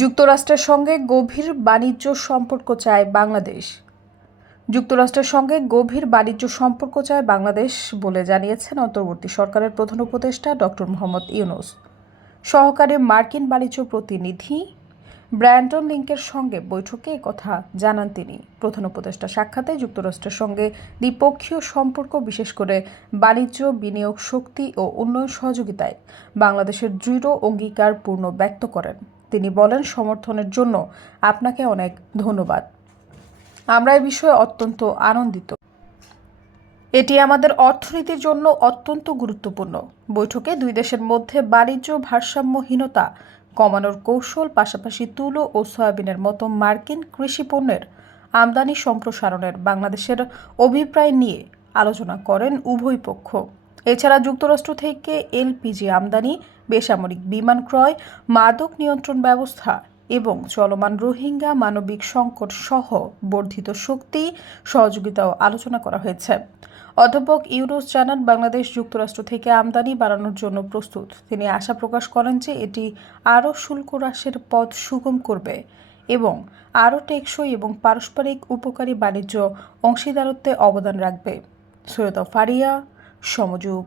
যুক্তরাষ্ট্রের সঙ্গে গভীর বাণিজ্য সম্পর্ক চায় বাংলাদেশ। যুক্তরাষ্ট্রের সঙ্গে গভীর বাণিজ্য সম্পর্ক চায় বাংলাদেশ বলে জানিয়েছেন অন্তর্বর্তী সরকারের প্রধান উপদেষ্টা ডক্টর মোহাম্মদ ইউনুস। সহকারী মার্কিন বাণিজ্য প্রতিনিধি ব্র্যান্ডন লিঙ্কের সঙ্গে বৈঠকে কথা জানান তিনি। প্রধান উপদেষ্টা সাক্ষাতে যুক্তরাষ্ট্রের সঙ্গে দ্বিপক্ষীয় সম্পর্ক, বিশেষ করে বাণিজ্য, বিনিয়োগ, শক্তি ও উন্নয়ন সহযোগিতায় বাংলাদেশের দৃঢ় অঙ্গীকার পূর্ণ ব্যক্ত করেন। তিনি বলেন, সমর্থনের জন্য আপনাকে অনেক ধন্যবাদ। আমরা এ বিষয়ে অত্যন্ত আনন্দিত। এটি আমাদের অর্থনীতির জন্য অত্যন্ত গুরুত্বপূর্ণ। বৈঠকে দুই দেশের মধ্যে বাণিজ্য ভারসাম্যহীনতা কমানোর কৌশল, পাশাপাশি তুলো ও সয়াবিনের মতো মার্কিন কৃষি পণ্যের আমদানি সম্প্রসারণের বাংলাদেশের অভিপ্রায় নিয়ে আলোচনা করেন উভয় পক্ষ। এছাড়া যুক্তরাষ্ট্র থেকে এলপিজি আমদানি বেসামরিক বিমান ক্রয়, মাদক নিয়ন্ত্রণ ব্যবস্থা এবং চলমান রোহিঙ্গা মানবিক সংকট সহ বর্ধিত শক্তি সহযোগিতাও আলোচনা করা হয়েছে। অধ্যাপক ইউনুস জানান, বাংলাদেশ যুক্তরাষ্ট্র থেকে আমদানি বাড়ানোর জন্য প্রস্তুত। তিনি আশা প্রকাশ করেন যে এটি আরও শুল্ক হ্রাসের পথ সুগম করবে এবং আরও টেকসই এবং পারস্পরিক উপকারী বাণিজ্য অংশীদারত্বে অবদান রাখবে। সৈয়দ ফারিয়া, সমযোগ।